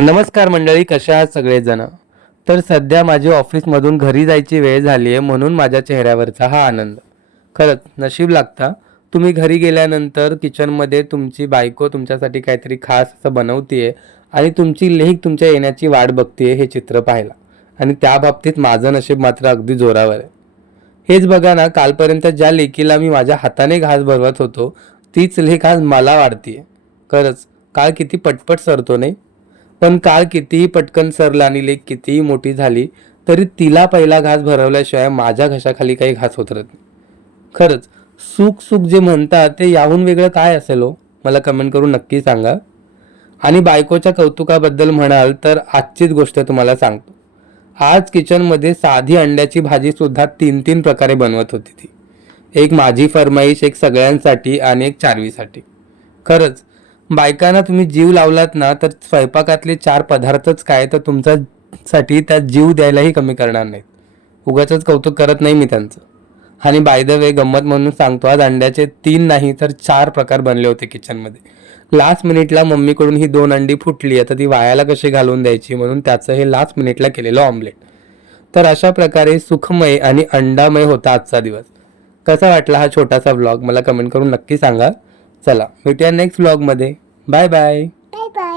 नमस्कार मंडळी, कशा आहात सगळेजण. तर सध्या माझी ऑफिसमधून घरी जायची वेळ झाली आहे, म्हणून माझ्या चेहऱ्यावरचा हा आनंद. खरंच नशीब लागता तुम्ही घरी गेल्यानंतर किचनमध्ये तुमची बायको तुमच्यासाठी काहीतरी खास असं बनवतीये आणि तुमची लेक तुमच्या येण्याची वाट बघतीये हे चित्र पाहायला. आणि त्या बाबतीत माझं नशीब मात्र अगदी जोरावर आहे. हेच बघा ना, कालपर्यंत ज्या लेकीला मी माझ्या हाताने घास भरवत होतो, तीच लेक आज मला वाढतीये. खरंच काळ किती पटपट सरतो नाही. पण काळ कितीही पटकन सरला आणि लेक कितीही मोठी झाली तरी तिला पहिला घास भरवल्याशिवाय माझ्या घशाखाली काही घास उतरत नाही. खरंच सुख सुख जे म्हणतात ते याहून वेगळं काय असेल हो? मला कमेंट करून नक्की सांगा. आणि बायकोच्या कौतुकाबद्दल म्हणाल तर आजचीच गोष्ट तुम्हाला सांगतो. आज किचनमध्ये साधी अंड्याची भाजी सुद्धा 3-3 प्रकारे बनवत होती ती. एक माझी फरमाईश, एक सगळ्यांसाठी आणि एक चार्वीसाठी. खरंच बायकांना तुम्ही जीव लावलात ना तर स्वयंपाकातले 4 पदार्थच काय तर तुमच्यासाठी त्यात जीव द्यायलाही कमी करणार नाहीत. उगाचच कौतुक करत नाही मी त्यांचं. आणि बाय द वे गंमत म्हणून सांगतो, आज अंड्याचे 3 नाही तर 4 प्रकार बनले होते किचनमध्ये. लास्ट मिनिटला मम्मीकडून ही 2 अंडी फुटली, आता ती वायाला कशी घालून द्यायची म्हणून त्याचं हे लास्ट मिनिटला केलेलं ऑमलेट. तर अशा प्रकारे सुखमय आणि अंडामय होता आजचा दिवस. कसा वाटला हा छोटासा व्लॉग मला कमेंट करून नक्की सांगा. चला भेटूया नेक्स्ट व्लॉगमध्ये. Bye bye. Bye bye.